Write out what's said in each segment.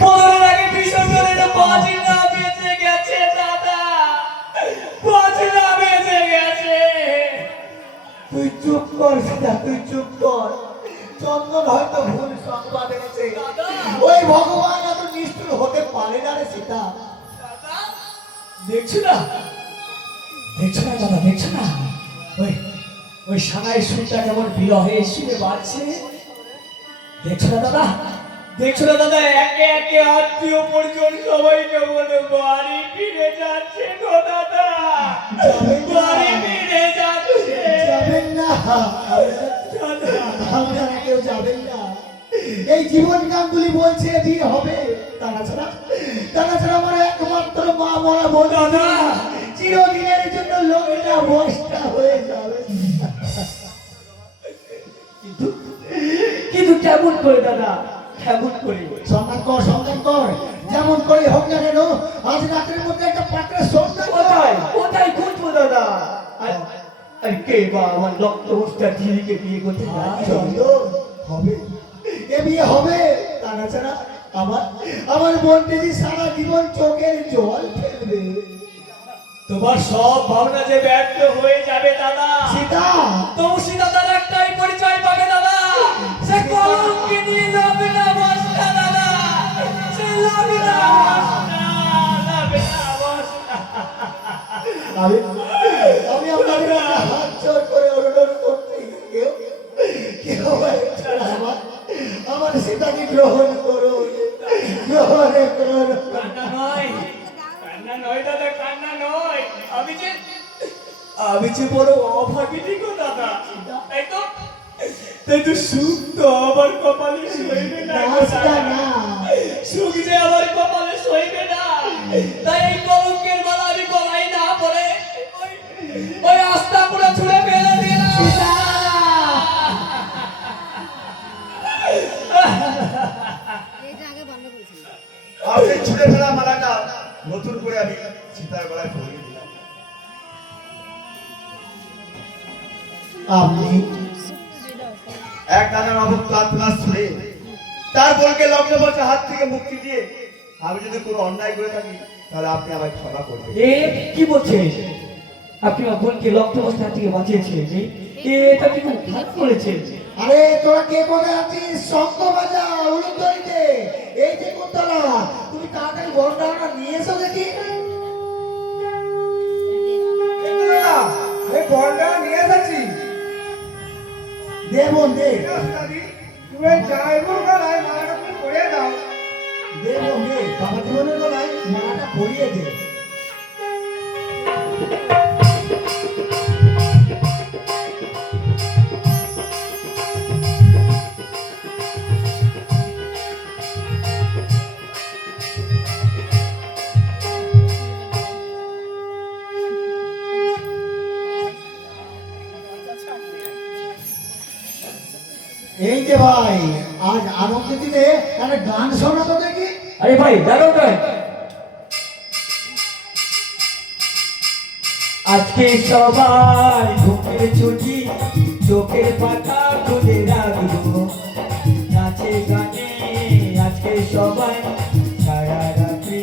পনেরো আগে ভীষণ করে পাঁচটা বেঁচে গেছে দাদা, পাঁচটা বেঁচে গেছে। তুই চুপ কর সীতা, তুই চুপ কর। চন্দন হয়তো ভুল সংবাদ এনেছে। ওই ভগবান এত নিষ্ঠুর হতে পারে না রে সীতা। দেখছো না, দেখছো না দাদা, দেখছো না ওই ওই সানাই সুরটা কেমন বিরহে শুনে বাজছে? দেখছো না দাদা, দেখছো না দাদা, একে একে আত্মীয় পরিজন সবাই কেমন বাড়ি ফিরে যাচ্ছে গো দাদা, বাড়ি ফিরে যাচ্ছে। যাবেন না, আপনারা কেউ যাবেন না। এই জীবন গাঙ্গুলি বলছে বিয়ে হবে, তারা ছাড়া আমার একমাত্র মা মরা বোন দাদা চিরদিনের জন্য লোকটা বসটা হয়ে যাবে। কিন্তু কিন্তু কেমন করে দাদা, কেমন করে? সন্ধান কর, যেমন করে হোক না কেন আজ রাতের মধ্যে একটা পাত্রের সন্ধান কোথায় কোথায় খুঁজবো দাদা? আর কে বা আমার রক্তহস্তা ঝিলিকে বিয়ে করতে যাচ্ছে? হবে, এ বিয়ে হবে। তারা ছাড়া আমার বোন দিদি সারা জীবন চোখের জল ফেলবে। তোমার সব ভাবনা যে ব্যর্থ হয়ে যাবে দাদা। সীতা, তবু সীতা তার একটাই পরিচয় পাবে দাদা, সে কলঙ্কিনী লগ্না বস্তা দাদা, সে লগ্না বস্তা। আমি আপনাদের হাত জোর করে অনুরোধ করছি, কেউ আমার সীতাকে গ্রহণ করুন, গ্রহণ করুন। কান্না নয় দাদা, কান্না নয়। আমি যে বড় অভাগিনী গো দাদা, তাই তো সুখ তো আমার কপালে সইবে না গো দাদা, সুখ যে আমার কপালে সইবে না। তাই এই কলঙ্কের মালা আমি গলায় না পড়ে ওই আস্থা পুরো ছুঁড়ে ফেলে দিলাম। আর সেই ছুঁড়ে ফেলা মালাটা নতুন করে আমি সীতার গলায় পরিয়ে দিলাম। আপনি এক নানার অভুক্ত আত্মনাশ ছুড়ে তার বোনকে লগ্নবর্ষা হাত থেকে মুক্তি দিয়ে আমি যদি কোনো অন্যায় করে থাকি তাহলে আপনি আমায় ক্ষমা করবেন। এ কি বলছেন? আপনি আমার বোনকে লক্ষ্যবস্থা থেকে বাঁচিয়েছিলেন যে, এটা কি খুব ভালো করেছেন। আরে তোরা কে কোথায় আছিস? শঙ্খ বাজা, উলুধ্বনিতে। এই যে কোথারা, তুমি তাড়াতাড়ি বড়টা নিয়ে এসো দেখি। এই বলটা নিয়ে এসেছি। দে বোন দে, তুমি ড্রাইভার গলায় মালাটা তুমি পরিয়ে দাও। দে বোন দে, বাবা জীবনের গলায় মালাটা পরিয়ে দে। এই যে ভাই, আজ আনন্দের দিনে একটা গান শোনা তো দেখি। আরে ভাই দাঁড়াও ভাই, আজকে সবাই ঘুমের ছুটি, চোখের পাতা খুলে রাখবো, নাচে গানে আজকে সবাই সারা রাত্রি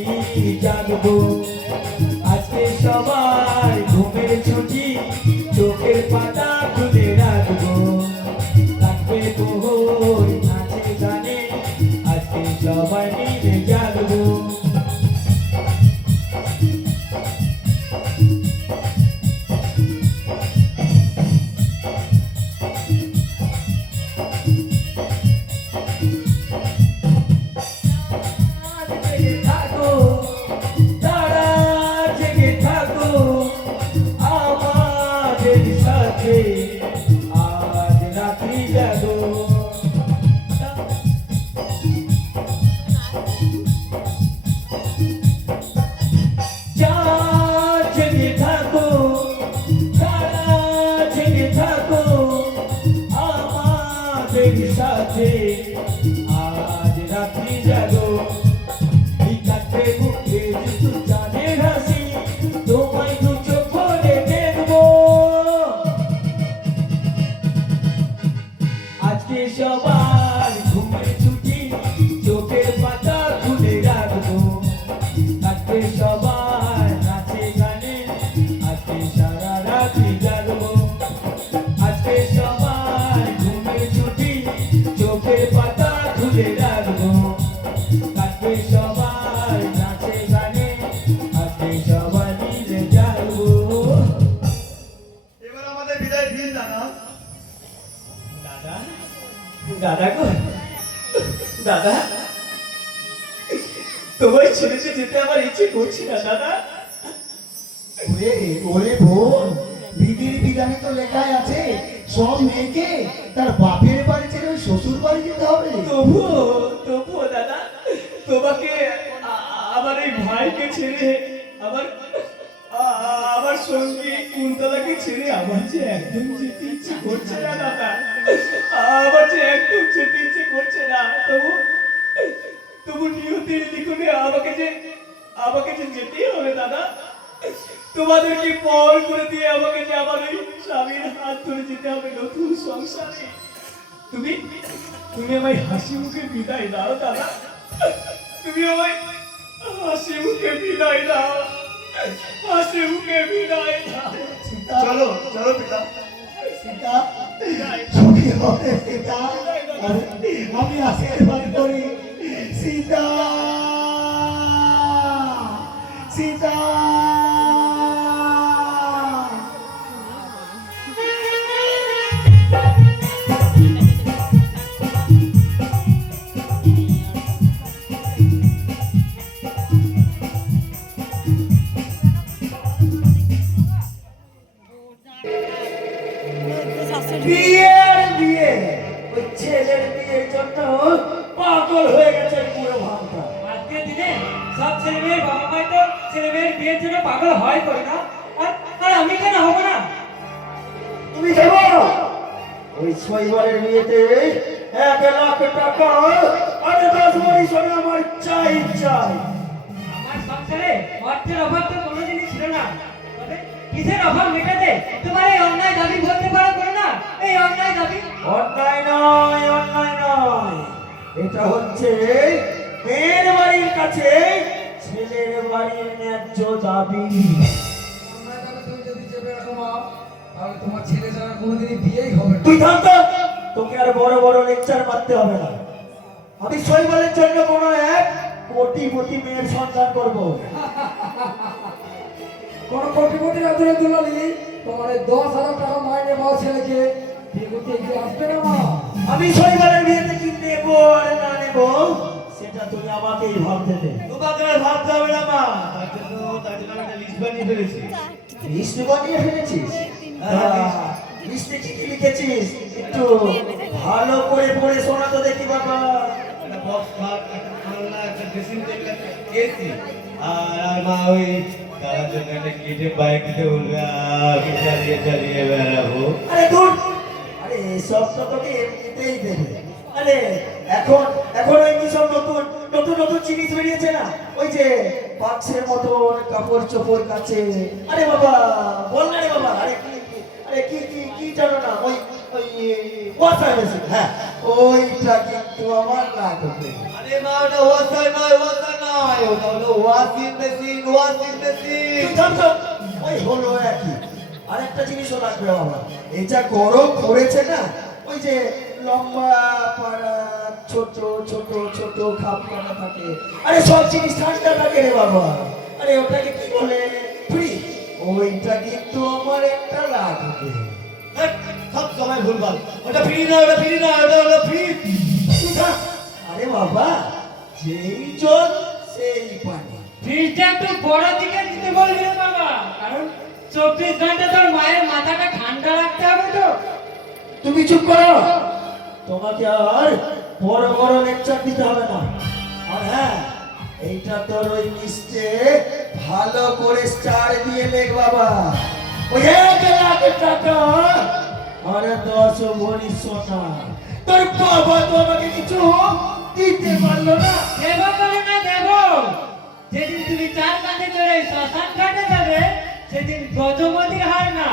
জাগবো। আজকে সবাই ঘুমের ছুটি, চোখের পাতা খুলে রাখবো, রাখবে তোর নাচে গানে আজকে সবাই মিলে জাগবো। তোমার ছেড়েছে যেতে আমার ইচ্ছে করছে না দাদা। ওরে ওরে বোন, বিধির বিধানে তো লেখাই আছে সব মেয়েকে তার বাপের বাড়ি ছেড়ে ওই শ্বশুর বাড়ি যেতে হবে। তবুও দাদা, তোমাকে আমার এই ভাইকে ছেড়ে আমার আমার সঙ্গী কুন্তলাকে ছেড়ে আমার যে একদম যেতে ইচ্ছে করছে না দাদা, আমার যে একদম যেতে ইচ্ছে করছে না। তবু নিয়তির লিখনে আমাকে যে যেতেই হবে দাদা। তোমাদেরকে পর করে দিয়ে আমাকে যে আমার ওই স্বামীর হাত ধরে যেতে হবে নতুন সংসারে। তুমি তুমি আমায় হাসি মুখে বিদায় দাও দাদা, তুমি আমায় হাসি মুখে বিদায় দাও, হাসি মুখে বিদায় দাও। সীতা, চলো চলো পিতা। সীতা, সুখী হবে সীতা। আমি আশীর্বাদ করি সীতা, সীতা। বিয়ের বিয়ে, ওই ছেলের বিয়ের জন্য পাগল হয়ে গেছে পুরো ভাবটা। আজকের দিনে সব ছেলে মেয়ের বাবা মাই তো ছেলে মেয়ের বিয়ের জন্য পাগল হয় করে না, আর আমি কেন হব না? তুমি যাবো ওই শৈবালের বিয়েতে 1,00,000 টাকা আর 10 ভরি সোনা আমার চাই চাই। আমার সংসারে অর্থের অভাব তো কোনোদিনই ছিল না, তবে কিসের অভাব মেটাতে তোমার এই অন্যায় দাবি বলতে পারো করে না? এই অন্যায় দাবি অন্যায় নয়, অন্যায় নয়, এটা হচ্ছে মেয়ের বাড়ির কাছে ছেলের বাড়ির ন্যায্য দাবি। তুমি যদি চেপে রাখো মা, তাহলে তোমার ছেলে ছাড়া কোনোদিনই বিয়েই হবে না। তুই থাম তো, তোকে আর বড় বড় লেকচার মারতে হবে না। আমি শৈবালের জন্য কোনো এক কোটিপতি মেয়ের সন্ধান করব। কোনো কোটিপতির আদরে দুলালি তোমার এই 10,000 টাকা মাইনে পাওয়া ছেলেকে বিয়ে করতে এগিয়ে আসবে না মা। আমি শৈবালের বিয়েতে কি নেব আর না নেব সেটা তুমি আমাকেই ভাবতে দে। তোমাকে আর ভাবতে হবে না মা, তার জন্য আমি একটা লিস্ট বানিয়ে ফেলেছি। লিস্ট বানিয়ে ফেলেছিস? লিস্টে কি কি লিখেছিস একটু ভালো করে পড়ে শোনা তো দেখি বাবা। একটা বক্স খাট, একটা আলনা, একটা ড্রেসিং টেবিল, একটা এসি, আর মা ওই তার জন্য একটা কেটে বাইক দিতে বলবে, আমি চালিয়ে চালিয়ে বেড়াবো। আরে দূর, আরে এসব তো তোকে এমনিতেই দেবে। আরে এখন এখন ওই কি সব নতুন নতুন নতুন জিনিস বেরিয়েছে না, ওই যে বাক্সের মতন কাপড় চোপড় কাছে। আরে বাবা বল না রে বাবা, আরে কি আরে কি কি কি জানো না, ওই ওই ওয়াশার মেশিন, হ্যাঁ ওইটা কিন্তু আমার লাগবে। আরে মা ওটা ওয়াশার নয়, ওয়াশার নয়, ওটা হলো ওয়াশিং মেশিন, ওয়াশিং মেশিন। তুই থাম তো, ওই হলো একই। আরেকটা জিনিসও লাগবে বাবা, এটা গরম পড়েছে না, ওই যে লম্বা পাড়া ছোট ছোট ছোট খাপখানা থাকে, আরে সব জিনিস ঠান্ডা থাকে রে বাবা। আরে ওটাকে কি বলে, ফ্রিজ, ওইটা কিন্তু আমার একটা লাগবে। ধ্যাৎ, সব সময় ভুলভাল। ওটা ফ্রি নয়, ওটা ফ্রি নয়, ওটা হলো ফ্রিজ। তুই থাম। আরে বাবা, যেই জল সেই পানি। ফ্রিজটা একটু বড় দিকে দিতে বলবি রে বাবা, কারণ 24 ঘন্টা তোর মায়ের মাথাটা ঠান্ডা রাখতে হবে তো। তুমি চুপ করো, তোমাকে আর বড় বড় লেকচার দিতে হবে না। আর হ্যাঁ, এইটা তোর ওই লিস্টে ভালো করে স্টার দিয়ে লেখ বাবা। ওই 1,00,000 টাকা আর 10 ভরি সোনা। তোর বাবা তো আমাকে কিছু দিতে পারলো না। দেব বলে না দেব, যেদিন তুমি 4 কাঁধে চড়ে শ্মশান ঘাটে যাবে সেদিন গজমতির হয় না,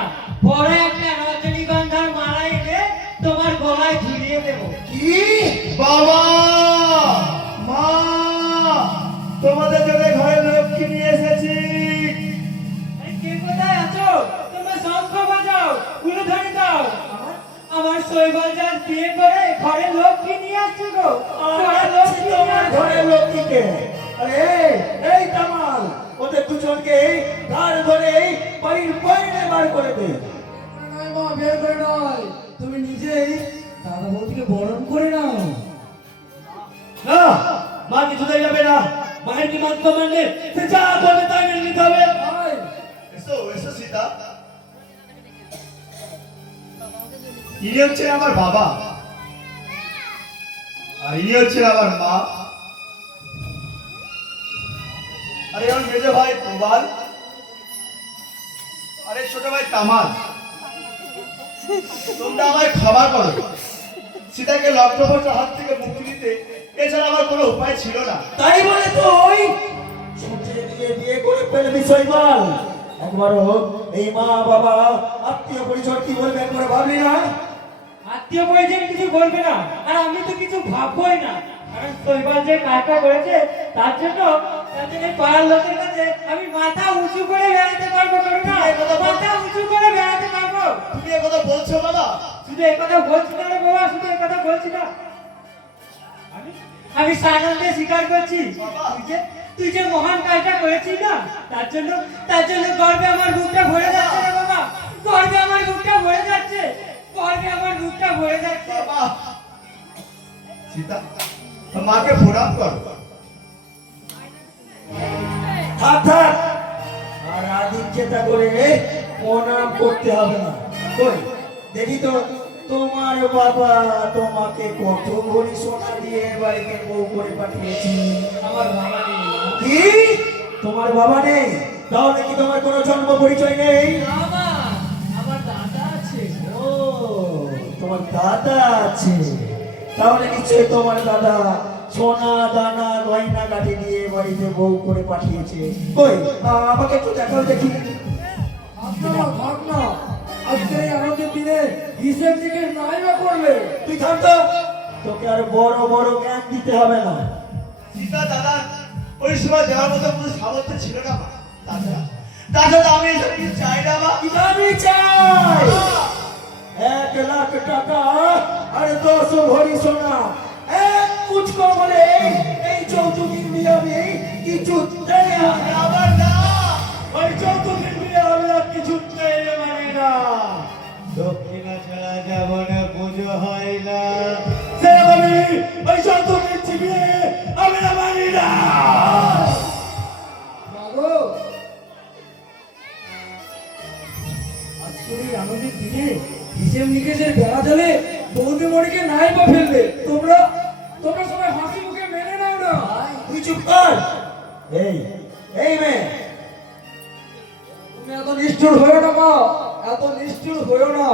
বড় একটা রজনীগন্ধার মালা এনে তোমার গলায় ঝুলিয়ে দেবো। কি বাবা, মা, তোমাদের জন্য ঘরে লক্ষ্মী নিয়ে এসেছি। আরে কে কোথায় আছো? তোমরা শঙ্খ বাজাও, উলুধ্বনি দাও। আমার শৈবাল যার বিয়ে করে ঘরে লক্ষ্মী নিয়ে আসছে গো। ঘরে লক্ষ্মী নিয়ে তোমার আসছে। ঘরের লক্ষ্মীকে, আরে এই কামাল, ওদের দুজনকে ধার ধরে বাড়ির বাইরে বার করে দে। নয় মা, বের করে নয়, তুমি নিজেই দাদা বৌদিকে বরণ করে নাও। না, মা কিছুতেই যাবে না। মায়ের কি মানতে মানলে সে যা বলবে তাই মেনে নিতে হবে। ভাই এসো এসো সীতা। ইনি হচ্ছেন আমার বাবা আর ইনি হচ্ছেন আমার মা। আরে আমার মেজ ভাই প্রবাল, আরে ছোট ভাই তামাল। তোমরা আমায় ক্ষমা করো, সীতাকে লক্ষ্মণের হাত থেকে মুক্তি দিতে এছাড়া আমার কোনো উপায় ছিল না। তাই বলে তুই ছুটে দিয়ে বিয়ে করে ফেলবি শৈবাল? একবারও এই মা বাবা আত্মীয় পরিচয় কি বলবে একবার ভাবলি না? আত্মীয় পরিজন কিছু বলবে না, আর আমি তো কিছু ভাববোই না, কারণ শৈবাল যে কাজটা করেছে তার জন্য এই পাড়ার লোকের কাছে আমি মাথা উঁচু করে বেড়াতে পারবো না, মাথা উঁচু করে বেড়াতে পারবো। তুমি এ কথা বলছো বাবা? শুধু এই কথা বলছি না রে বাবা, শুধু এই কথা বলছি না, আমি সানন্দে স্বীকার করছি তুই যে মহান কাজটা করেছিস না, তার জন্য গর্বে আমার বুকটা ভরে যাচ্ছে রে বাবা, গর্বে আমার বুকটা ভরে যাচ্ছে, গর্বে আমার বুকটা ভরে যাচ্ছে। বাবা সীতা, মাকে প্রণাম করো। থাক থাক, আর আদিক্ষেতা করে প্রণাম করতে হবে না। কই দেখি তো তোমার বাবা তোমাকে কত ভরি সোনা দিয়ে বাড়িতে বউ করে পাঠিয়েছি। আমার বাবা নেই। কি তোমার বাবা নেই? তাহলে কি তোমার কোনো জন্ম পরিচয় নেই? বাবা, আমার দাদা আছে। ও তোমার দাদা আছে, তাহলে নিশ্চয়ই তোমার দাদা সোনা দানা গয়না কাটি দিয়ে বাড়িতে বউ করে পাঠিয়েছে। কই আমাকে একটু দেখাও দেখি। থাক না, আজকে এই আনন্দের দিনে হিসেব থেকে নাই বা করলে। তুই থাক তো, তোকে আর বড় বড় জ্ঞান দিতে হবে না। সীতা দাদা ওই সময় দেওয়ার মতো কোনো সামর্থ্য ছিল না মা। তাছাড়া আমি এসব কিছু চাই না মা। আমি চাই 1,00,000 টাকা আর 10 ভরি সোনা। এক কুচকো বলে এই যৌতুকের বিয়ে আমি কিছুতেই হবে না। আবার না, ওই যৌতুকের বিয়ে আমি আর কিছুতেই মানি না। দক্ষিণা ছাড়া যাব না, পুজো হয় না। আমি ওই যৌতুকের বিয়ে আমি না মানি না। মাগো, আজকের এই আনন্দের দিনে হিসেব নিকেশের বেড়া জলে বৌদি মরিকে নাই বা ফেলবে। তোমরা সবাই হাসি মুখে মেনে নাও না। তুই চুপ কর। এই এই মেয়ে, তুমি এত নিষ্ঠুর হয়েও না মা, এত নিষ্ঠুর হয়েও না।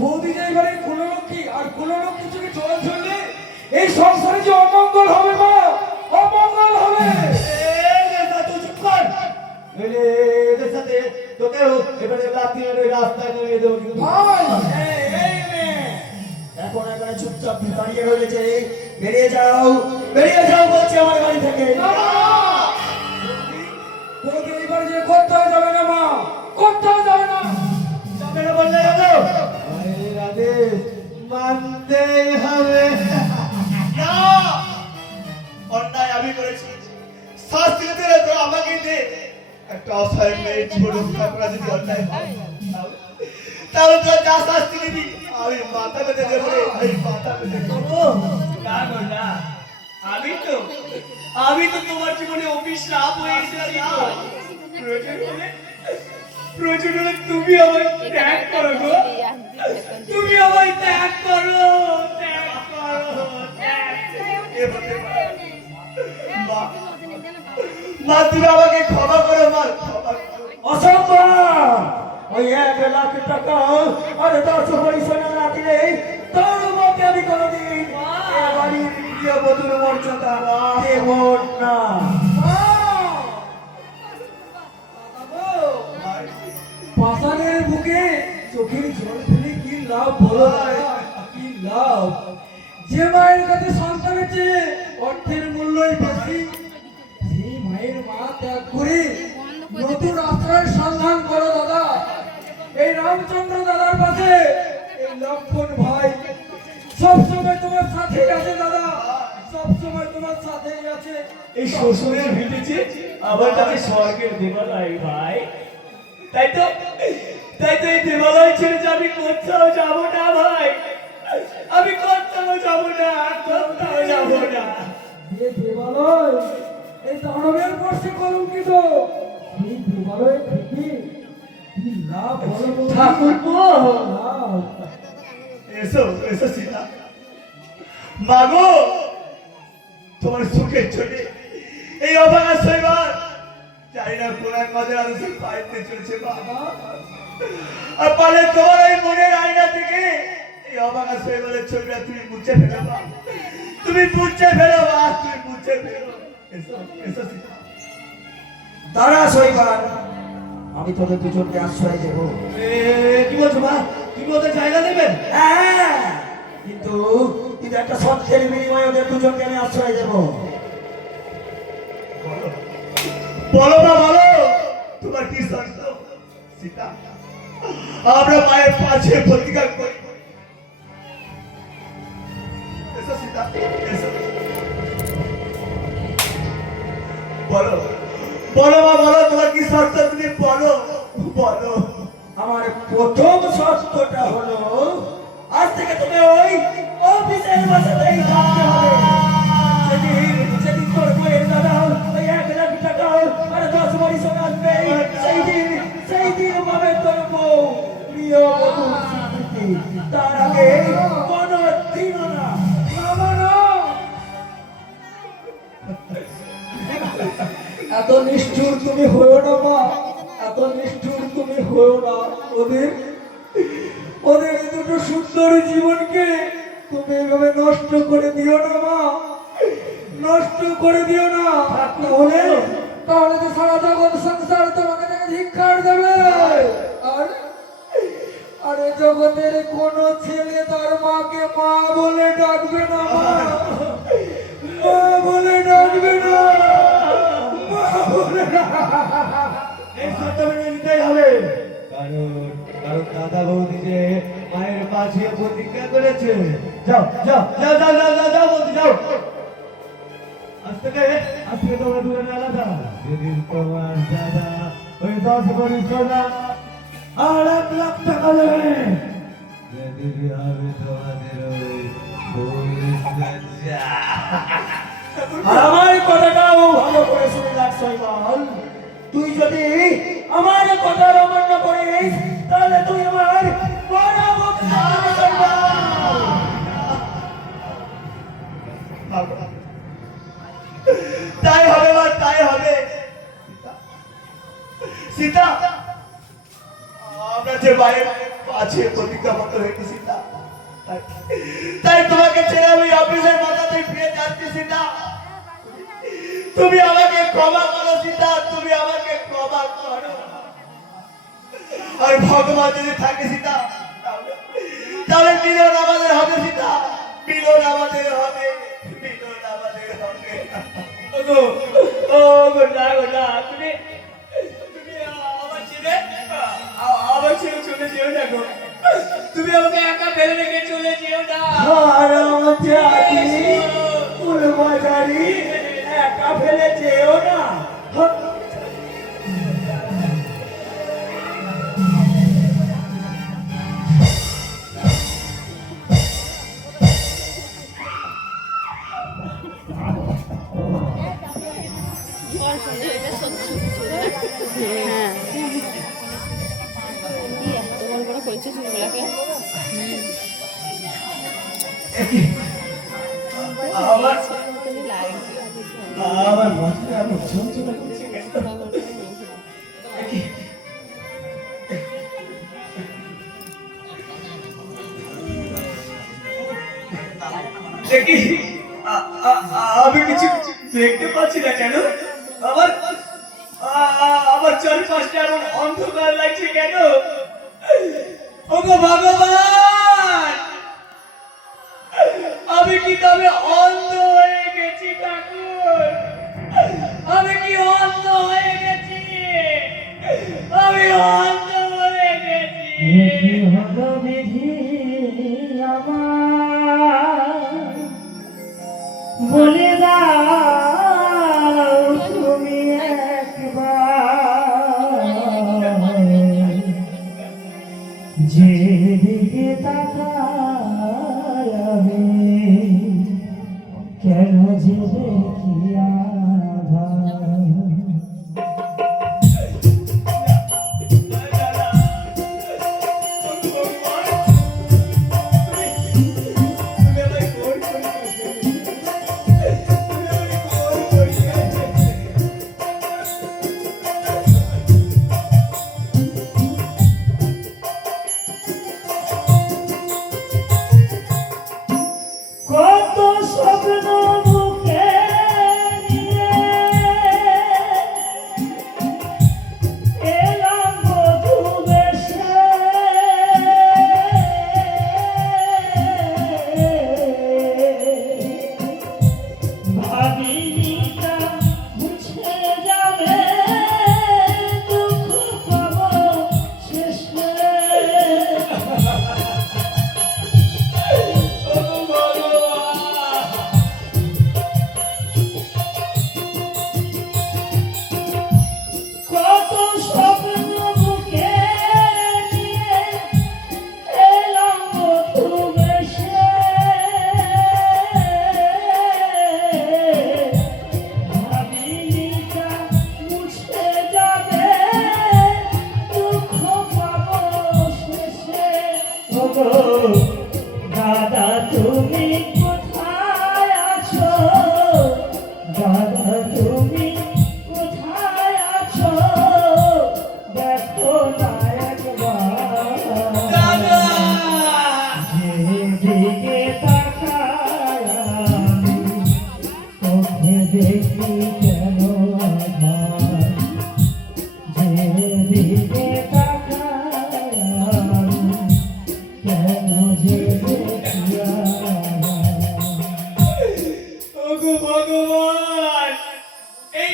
বৌদি যে এবারে কুললক্ষ্মী, আর কুললক্ষ্মী থেকে চলে চললে এই সংসারে যে অমঙ্গল হবে মা, অমঙ্গল হবে। তুই চুপ কর। এদের সাথে তোকেও এবারে লাথি মেরে রাস্তায় নেমে দেবো কিন্তু। ভাই, এই মেয়ে, এখন এখানে চুপচাপ দাঁড়িয়ে রয়েছে। বেরিয়ে যাও বলছি আমার বাড়ি থেকে। বৌদি এবারে যে করতে যাবে না মা, করতে যাবে না। যাবে না বললে হলো? আরে রাধে, মানতেই হবে। না, অন্যায় আমি করেছি, শাস্তি দিতে হলে তো আমাকে দে। একটা অসহায় মেয়ের জীবন রক্ষা করা যদি অন্যায় হয়, তাহলে তো যা শাস্তি দিবি আমি মাথা পেতে দেবো রে, আমি মাথা পেতে দেবো। না গো না, আমি তো তোমার জীবনে অভিশাপ হয়ে এসেছি গো। প্রয়োজন হলে তুমি আমায় ত্যাগ করো গো, তুমি আমায় ত্যাগ করো, ত্যাগ করো, ত্যাগ করো। এ হতে পারে না। মা, মা তুমি আমাকে ক্ষমা করো মা, ক্ষমা করো। অসম্ভব! ওই 1,00,000 টাকা আর 10 ভরি সোনা না দিলে তোর মুখে আমি কোনোদিন এ বাড়ির গৃহবধূর মর্যাদা দেব না। পাষাণের বুকে চোখের জল ফেলে কি লাভ বলো ভাই, কি লাভ? যে মায়ের কাছে সন্তানের চেয়ে অর্থের মূল্যই বেশি, সেই মায়ের মা ত্যাগ করে নতুন আশ্রয়ের সন্ধান করো দাদা। এই রামচন্দ্র দাদার পাশে এই লক্ষণ ভাই সবসময় তোমার সাথেই আছে দাদা, সবসময় তোমার সাথেই আছে। এই শ্বশুরের ভিটেছে আমার কাছে স্বর্গের দেবালয় ভাই। তাই তো এই দেবালয় ছেড়ে যে আমি কোথাও যাব না ভাই, আমি কোথাও যাব না, কোথাও যাব না। এ দেবালয় এই দানবের বর্ষে কলঙ্কিত। এই দেবালয় থেকে কি লাভ বলো বৌদি? ঠাকুরপো লাভ। এসো এসো সীতা মাগো তোমার সুখের ছবি এই অভাগা শৈবাল জানি না কোন এক মাঝে আদেশে পাইতে চলেছে বাবা আর পারে তোমার এই মনের আয়না থেকে এই অভাগা শৈবালের ছবিটা তুমি মুছে ফেলো মা। তুমি মুছে ফেলো মা, তুমি মুছে ফেলো। এসো এসো সীতা। দাঁড়া শৈবাল, আমি তোদের দুজনকে আশ্রয় দেবো। কি বলছো মা, তুমি ওদের জায়গা দেবেন? হ্যাঁ, কিন্তু একটা শর্তের বিনিময়ে ওদের দুজনকে আমি আশ্রয় দেবো। বলো না বলো, তোমার কি শর্ত? সীতা, আমরা মায়ের পাশে প্রতিজ্ঞা করি। এসো সীতা, এসো। বলো বলো মা, বলো তোমার কি শর্ত, তুমি বলো বলো। আমার প্রথম শর্তটা হলো আজ থেকে তুমি ওই অফিসের বাসাতেই থাকতে হবে। যেদিন তোর বইয়ের দাদা ওই 1,00,000 টাকা আর 10 ভরি সোনা আসবে, সেই দিন পাবে তোর বউ প্রিয় বধূ স্বীকৃতি। তার আগে কোনো দিনও না। বাবা না, এত নিষ্ঠুর তুমি হয়েও না মা, এত নিষ্ঠুর তুমি হয়েও না। ওদের ওদের এই দুটো সুন্দর জীবনকে তুমি এভাবে নষ্ট করে দিও না মা, নষ্ট করে দিও না। তাহলে তাহলে তো সারা জগৎ সংসার তোমাকে দেখে ধিক্কার দেবে। আর আর এ জগতের কোন ছেলে তার মাকে মা বলে ডাকবে না, মা বলে ডাকবে না, মা বলে এই শর্ত মেনে নিতেই হবে, কারণ কারণ দাদা বৌদি যে মায়ের পাশে প্রতিজ্ঞা করেছে। যাও যাও যাও যাও যাও যাও যাও বৌদি যাও। আজ থেকে তোমরা দুজনে আলাদা। যেদিন তোমার দাদা ওই 10 ভরি সোনা আর 1,00,000 টাকা দেবে, যেদিন হবে তোমাদের ওই পুলিশ লজ্জা। আর আমার কথাটাও ভালো করে শুনে রাখ শৈবাল, তুই যদি আমার কথা অমান্য করিস তাহলে তুই আমার বড় মুখ দেখবি শৈবাল। তাই হবে মা, তাই হবে। সীতা, আমরা যে মায়ের পাশে প্রতিজ্ঞাবদ্ধ হয়েছি সীতা, তাই তোমাকে ছেড়ে আমি অফিসের মাথাতে ফিরে যাচ্ছি সীতা। তুমি আমাকে ক্ষমা করো সীতা, তুমি আমাকে ক্ষমা করো। আর ভগবান যদি থাকে সীতা, তাহলে মিলন আমাদের হবে সীতা, মিলন আমাদের হবে, মিলন আমাদের হবে। ওগো ওগো না গো না, তুমি তুমি আমার ছেড়ে চলে যেও না গো, তুমি আমাকে একা ফেলে রেখে চলে যেও না। আর আমার জাতি কুলবাজারি একা ফেলে যেও না। আমার আমার মাথায় আমি যন্ত্রণা করছে কেন? দেখি আমি কিছু দেখতে পাচ্ছি না কেন? আমার আমার চারপাশটা এমন অন্ধকার লাগছে কেন? ওগো ভগবান, আমি কি তবে অন্ধ হয়ে গেছি ঠাকুর? আমি কি অন্ধ হয়ে গেছি? আমি অন্ধ হয়ে গেছি। হলো বিধি আমার, বলে দাও তুমি একবার, যেদিকে তাকাই আমি কেন যে দেখিয়া কত স্বপ্ন বুকে নিয়ে এলাম বধূ বেশে ভাবিনি তা মুছে যাবে দুঃখ পাবো শেষে কত স্বপ্ন বুকে নিয়ে এলাম বধূ বেশে ভাবিনি তা মুছে যাবে দুঃখ পাবো শেষে ওগো দাদা তুমি কোথায় আছো দাদা তুমি কোথায় আছো দেখো না একবার যেদিকে তাকাই আমি চোখে দেখি কেন আধার যেদিকে তাকাই আমি কেন যে দেখি আধার ওগো ভগবান, এই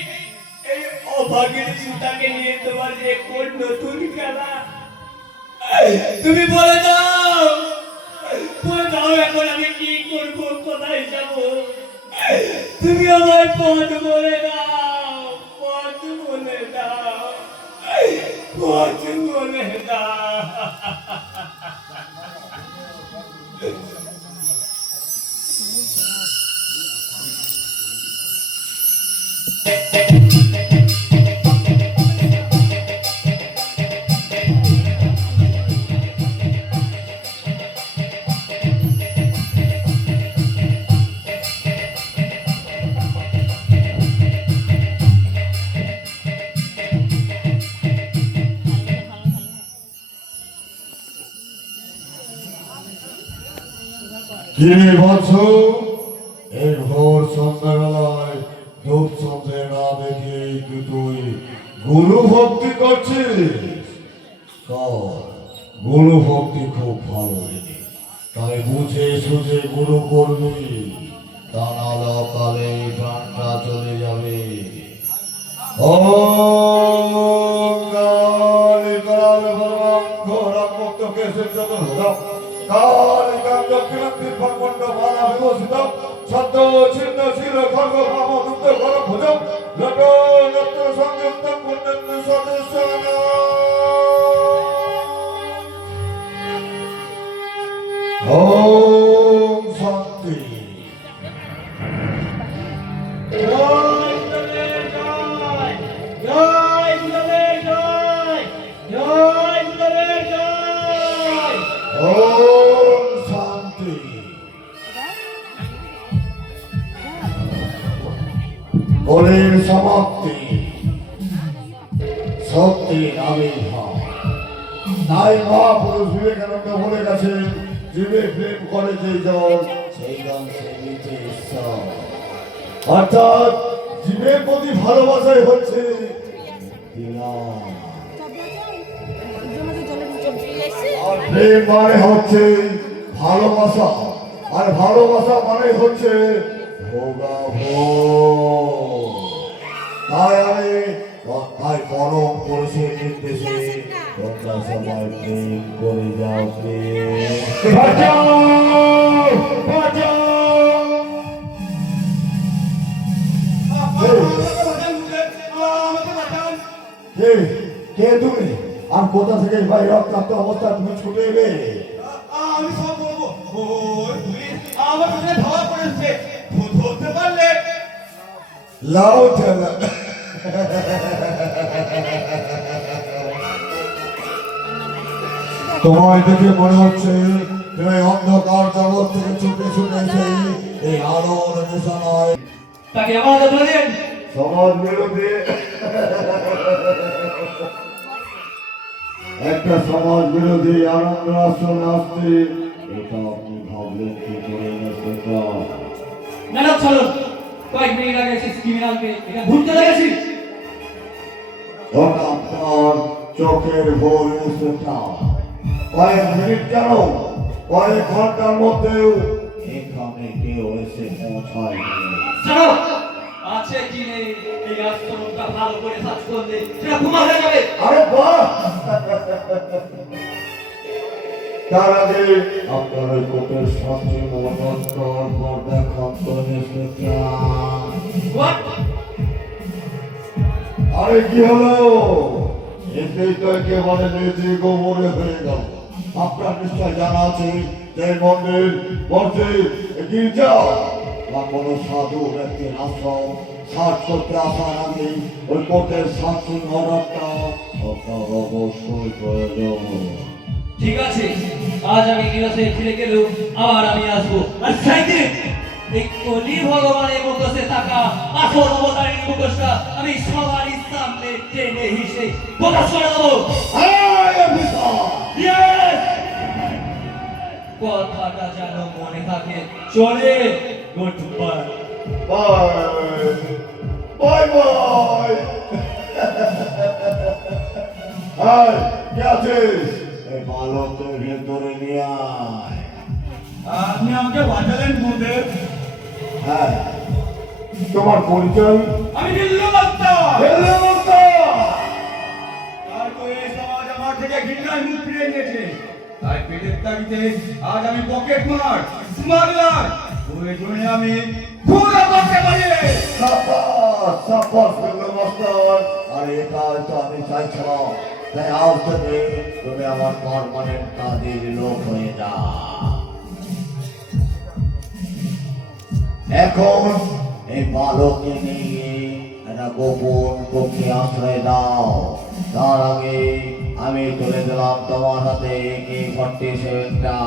এই অভাগীর সুতাকে নিয়ে তোমার যে কোন নতুন খেলা, তুমি বলে দাও এখন আমি কি করব, কোথায় যাব? তুমি আমার পথ বলে দাও, পথ বলে দাও, পথ বলে দাও। কিরে বৎস, এই ভোর সন্ধ্যাবেলায় ধূপচন্দ্রে না দেখে কি তুই গুরু ভক্তি করছিস? গুরু ভক্তি খুব ভালো জিনিস, তাই বুঝে সুঝে গুরু করবি, তা নাহলে অকালে প্রাণটা চলে যাবে। ওম কালী কাল ভগবান ঘোরাম মুক্ত কেশব চতুর্ভুজম কালিকাম দক্ষিণান্তির ভগবন্ড মালা বিভূষিতম ছদ্ম ছিন্ন শির খর্গ ভাম দুগ্ধ ঘর ভুজম লট নত্র সংযুক্তম পুণ্যেন্দু সদস্যন। ওম শান্তি। জয় গুরুদেব জয়, জয় গুরুদেব জয়, জয় গুরুদেব জয়। ওম শান্তি। কলির সমাপ্তি, শক্তির আবির্ভাব। তাই মহাপুরুষ বিবেকানন্দ বলে গেছেন, জীবে প্রেম করে যে জল সেই জল সেবিতে ঈশ্বর। অর্থাৎ জীবের প্রতি ভালোবাসাই হচ্ছে দিলাম। আর প্রেম মানে হচ্ছে ভালোবাসা, আর ভালোবাসা মানে হচ্ছে ভোগাভোগ। তাই পরম পুরুষের নির্দেশে তোমরা সবাই প্রেম করে যাও। প্রেম বাঁচাও, বাঁচাও। কে তুমি? আর কোথা থেকে ভাই রক্তাক্ত অবস্থা তুমি ছুটে এলে? আমি সব বলবো। ওই পুলিশ আমার সাথে ধরা পড়েছে, ধরতে পারলে লাউ ঠেলা তোমায় দেখে মনে হচ্ছে তুমি অন্ধকার জগৎ থেকে ছুটে ছুটে এসে এই আলোর নেশানায় তাকে আমার হাতে তুলে দিন। সমাজ বিরোধী একটা সমাজ বিরোধী আনন্দ আশ্রমে আসছে, এটা আপনি ভাবলেন কি করে ইন্সপেক্টর? ম্যাডাম চলুন, কয়েক মিনিট আগে এসে ক্রিমিনালকে এটা ভুলতে লেগেছি। ওটা আপনার চোখের ভুল ইন্সপেক্টর। কয়েক মিনিট কেন, কয়েক ঘন্টার মধ্যেও এখানে কেউ এসে পৌঁছায়নি। চলো, আছে কি নেই এই আস্তরণটা ভালো করে সার্চ করলে সেটা প্রমাণ হয়ে যাবে। আরে বাহ! তার আগে আপনার ওই কোটের সাথে মনোনয়ন পর দেখান তো ইন্সপেক্টর। What? আরে কি হলো? এতেই তো একেবারে নিজে গোবরে হয়ে গেল। আপনার নিশ্চয় জানা আছে যে মন্দির, মসজিদ, গির্জা বা কোনো সাধু ব্যক্তির আশ্রম সার্চ করতে আসার আগে ওই কোর্টের সাক্ষী অর্ডারটা আপনার অবশ্যই প্রয়োজন। ঠিক আছে, আজ আমি নিবাসে ফিরে গেলেও আবার আমি আসবো। আর সাইডে এই কলি ভগবানের মুখোশে থাকা আসল অবতারের মুখোশটা আমি সবার সামনে টেনে হিসে প্রকাশ করে দেবো। Yes! কথাটা যেন মনে থাকে। চলে, goodbye. Bye bye bye. Hi, কে আছিস? এই বালককে ভেতরে নিয়ে আয়। আপনি আমাকে বাঁচালেন গুরুদেব। হ্যাঁ, তোমার পরিচয়? আমি দিল্লি মাস্টার। Hello master. তার তো এই সমাজ আমার থেকে ঘৃণায় মুখ ফিরিয়ে নিয়েছে। তাই পেটের তাগিদে আজ আমি পকেট মার, স্মাগলার, প্রয়োজনে আমি খুনও করতে পারি। সাব্বাস, সাব্বাস হেলো মাস্টার। আর এটা হয়তো আমি চাইছিলাম। তাই আজ থেকে তুমি আমার পার্মানেন্ট কাজের লোক হয়ে যাও। এখন এই বালককে নিয়ে একটা গোপন কক্ষে আশ্রয় দাও। তার আগে আমি তুলে দিলাম তোমার হাতে AK-47টা।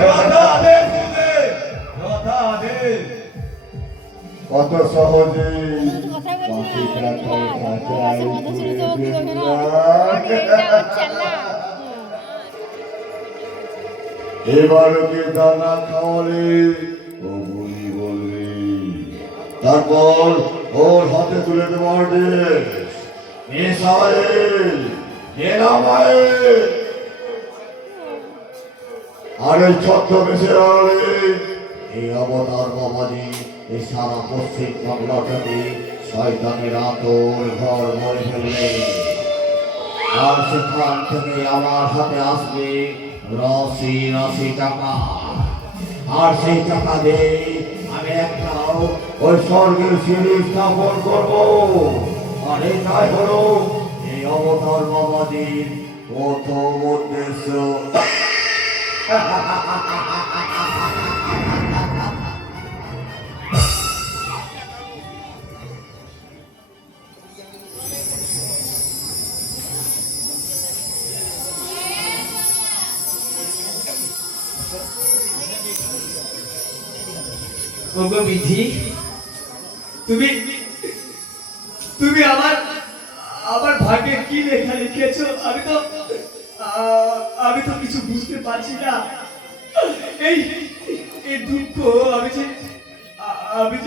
কথা আদেশ গুরুদেব, কথা আদেশ। কত সহজে কথা বলছি বাকি না, টাকায় কথা মতো শুনে তো কি হবে না এবার ওকে দানা খাওয়ালে ও বলি বলবি, তারপর ওর হাতে তুলে দেওয়ার দেশ মিসাইল ডেনামাইট। আর এই ছদ্মবেশের আড়ালে এই অবতার বাবাজি এই সারা পশ্চিম বাংলাটাকে শয়তানের আতর ঘর ভরে ফেলবে। আর সেখান থেকে আমার হাতে আসবে রাশি রাশি টাকা। আর সেই টাকা দিয়ে আমি একটা ওই স্বর্গের সিঁড়ি স্থাপন করবো। আর এটাই হলো এই অবতার বাবাজির প্রথম উদ্দেশ্য। ওগো বিধি, তুমি তুমি আমার আমার ভাগ্যে কি লেখা লিখেছো আমি তো কিছু বুঝতে পারছি না। এই এই দুঃখ আমি যে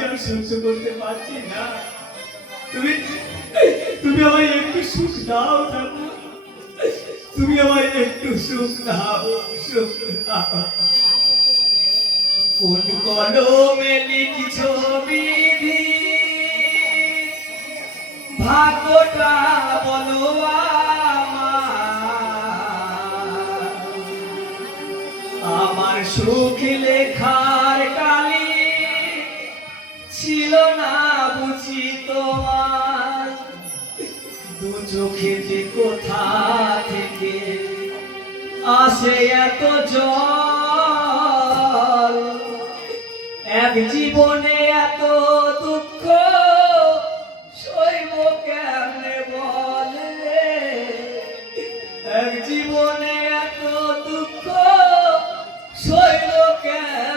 আর সহ্য করতে পারছি না। তুমি তুমি আমায় একটু সুখ দাও ঠাকুর, তুমি আমায় একটু সুখ দাও, সুখ দাও। কোন কলমে লিখিছ বিধি, ভাগ্যটা বলো আমার সুখ লেখার কালি ছিল না বুঝি তোমার। দু চোখেতে কোথা থেকে আসে এত জল, হইল কেন